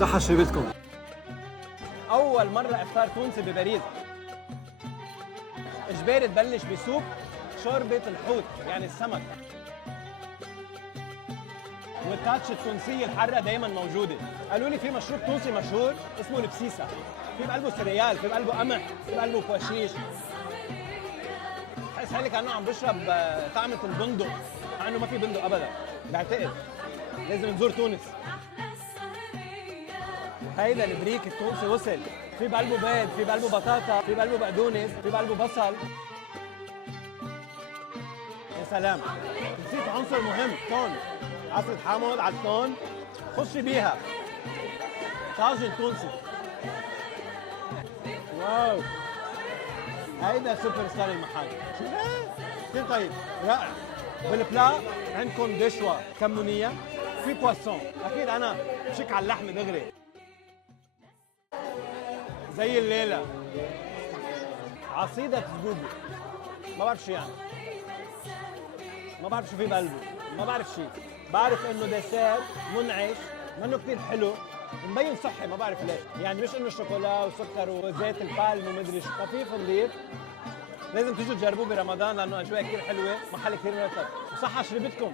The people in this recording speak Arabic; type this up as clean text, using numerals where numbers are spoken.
صحة شربتكم. اول مره افطار تونسي بباريس. اجباري تبلش بسوب شوربه الحوت يعني السمك. والتاتش التونسيه الحاره دايما موجوده. قالوا لي في مشروب تونسي مشهور اسمه البسيسه، في بقلبه سريال، في بقلبه قمح، في بقلبه كواشيش. بحس حالي كانه عم بشرب طعمه البندق مع انه ما في بندق ابدا. بعتقد لازم نزور تونس. هيدا البريك التونسي وصل، في بقلبه بيض، في بقلبه بطاطا، في بقلبه بقدونس، في بقلبه بصل. يا سلام، نسيت عنصر مهم، تون. عصرة حامض على التون، خشي بيها. طاجن تونسي. واو، هيدا سوبر ستار المحل. كثير طيب، رائع. بالبلا عندكم دشوة كمونية، في بواسون، اكيد انا بشك على اللحمة دغري. زي الليلة عصيدة زبوبي، ما بعرف شو يعني، ما بعرف شو في بقلبه، ما بعرف شيء. بعرف انه ديسير منعش، منه كثير حلو، مبين صحي، ما بعرف ليش. يعني مش انه شوكولا وسكر وزيت البالم ومدري شو، خفيف نظيف. لازم تيجوا تجربوه برمضان لانه اجواء كثير حلوه، محل كثير مرتب. وصحة شربتكم.